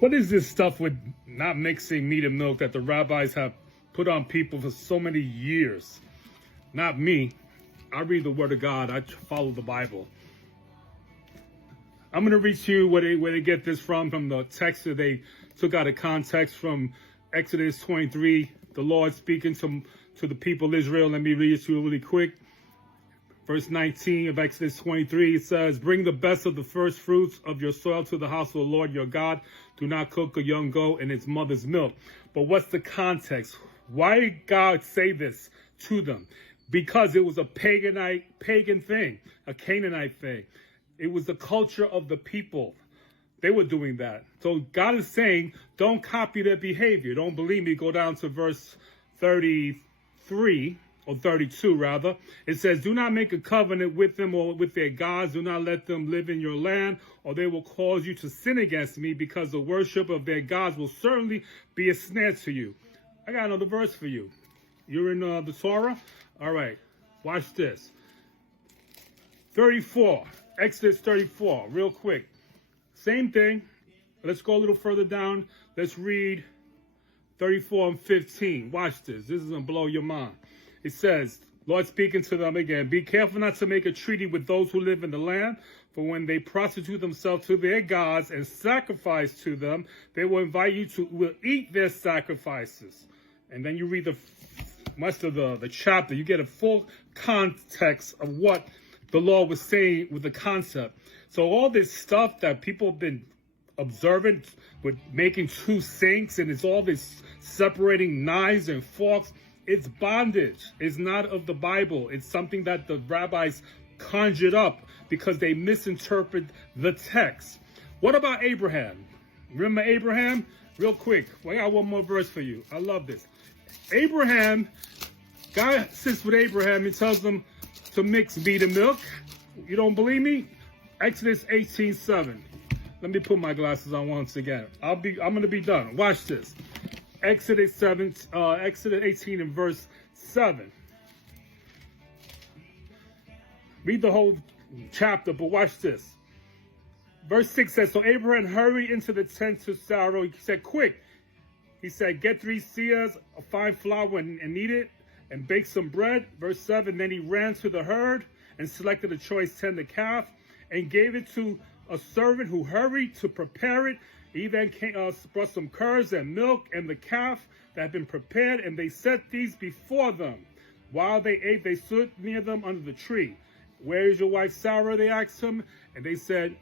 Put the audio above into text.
What is this stuff with not mixing meat and milk that the rabbis have put on people for so many years? Not me. I read the Word of God. I follow the Bible. I'm going to read to you where they get this from the text that they took out of context from Exodus 23. The Lord speaking to the people of Israel. Let me read it to you really quick. Verse 19 of Exodus 23, it says, "Bring the best of the first fruits of your soil to the house of the Lord your God. Do not cook a young goat in its mother's milk." But what's the context? Why did God say this to them? Because it was a pagan thing, a Canaanite thing. It was the culture of the people. They were doing that. So God is saying, don't copy their behavior. Don't believe me. Go down to verse 33. Or 32 rather. It says, "Do not make a covenant with them or with their gods. Do not let them live in your land, or they will cause you to sin against me, because the worship of their gods will certainly be a snare to you." I got another verse for you. You're in the Torah? All right. Watch this. 34. Exodus 34. Real quick. Same thing. Let's go a little further down. Let's read 34 and 15. Watch this. This is going to blow your mind. It says, Lord speaking to them again, "Be careful not to make a treaty with those who live in the land, for when they prostitute themselves to their gods and sacrifice to them, they will invite you to will eat their sacrifices." And then you read the rest of the chapter. You get a full context of what the Lord was saying with the concept. So all this stuff that people have been observant with making two sinks, and it's all this separating knives and forks. It's bondage. It's not of the Bible. It's something that the rabbis conjured up because they misinterpret the text. What about Abraham? Remember Abraham? Real quick. I got one more verse for you. I love this. Abraham, God sits with Abraham and tells them to mix meat and milk. You don't believe me? Exodus 18:7. Let me put my glasses on once again. I'm going to be done. Watch this. Exodus 18 and verse 7. Read the whole chapter, but watch this. Verse 6 says, "So Abraham hurried into the tent to Sarah." He said, "Quick." He said, "Get 3 seahs of fine flour and knead it, and bake some bread." Verse 7, "Then he ran to the herd and selected a choice tender calf and gave it to a servant who hurried to prepare it. He then brought some curds and milk and the calf that had been prepared, and they set these before them. While they ate, they stood near them under the tree. 'Where is your wife Sarah?' they asked him. And they said,